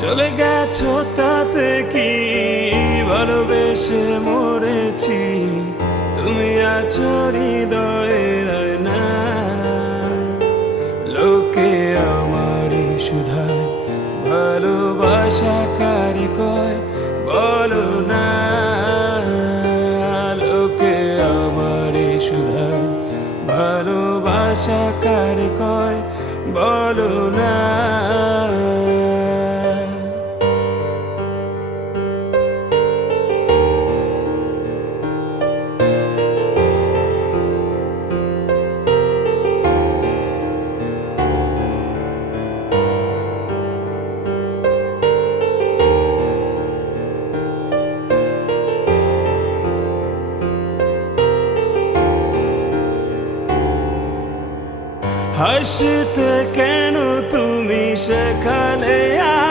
চলে গেছো তাতে কি? ভালোবেসে মরেছি। তুমি আছো হৃদয়ে না। লোকে আমারই সুধায়, ভালোবাসা কারে কয় বলো না? লোকে আমারই সুধায়, ভালোবাসা কারে কয় বলো না? হাসতে কেন তুমি সেখানে?